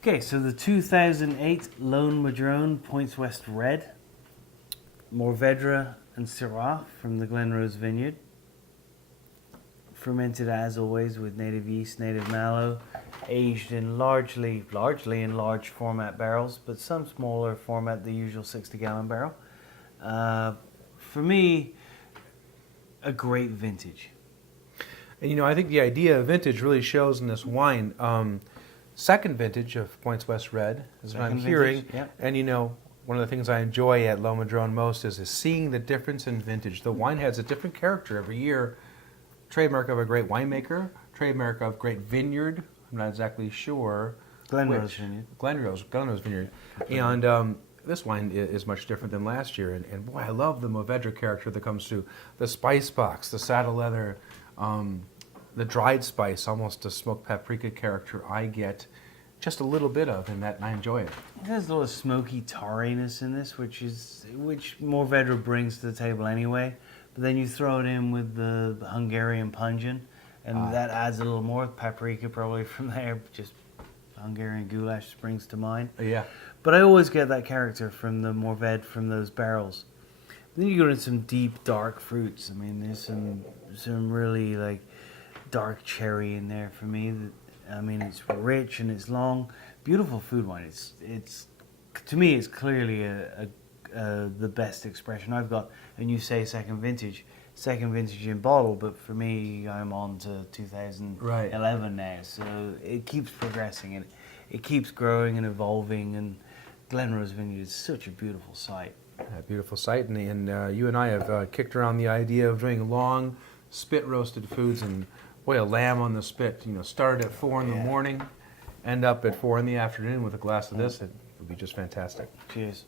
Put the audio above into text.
Okay, so the 2008 Lone Madrone Points West Red, Mourvedre and Syrah from the Glenrose Vineyard. Fermented as always with native yeast, native mallow, aged in largely in large format barrels, but some smaller format, the usual 60-gallon barrel. For me, a great vintage. And I think the idea of vintage really shows in this wine. Second vintage of Points West Red is what I'm hearing. Yep. And one of the things I enjoy at Lone Madrone most is seeing the difference in vintage. The wine has a different character every year. Trademark of a great winemaker, trademark of great vineyard. I'm not exactly sure. Glenrose Vineyard. Glenrose Vineyard. And this wine is much different than last year. And boy, I love the Mourvedre character that comes through. The spice box, the saddle leather, the dried spice, almost a smoked paprika character I get just a little bit of, and I enjoy it. There's a little smoky tarriness in this, which Mourvedre brings to the table anyway. But then you throw it in with the Hungarian pungent, and that adds a little more. Paprika probably from there, just Hungarian goulash springs to mind. Yeah. But I always get that character from the Mourvedre from those barrels. Then you go into some deep, dark fruits. I mean, there's some really dark cherry in there for me. It's rich and it's long. Beautiful food wine. It's to me, it's clearly the best expression I've got. And you say second vintage in bottle, but for me, I'm on to 2011 now. So it keeps progressing and it keeps growing and evolving. And Glenrose Vineyard is such a beautiful site. A beautiful site, and you and I have kicked around the idea of doing long spit roasted foods, and boy, a lamb on the spit. Start at 4 in the morning, end up at 4 in the afternoon with a glass of this. It would be just fantastic. Cheers.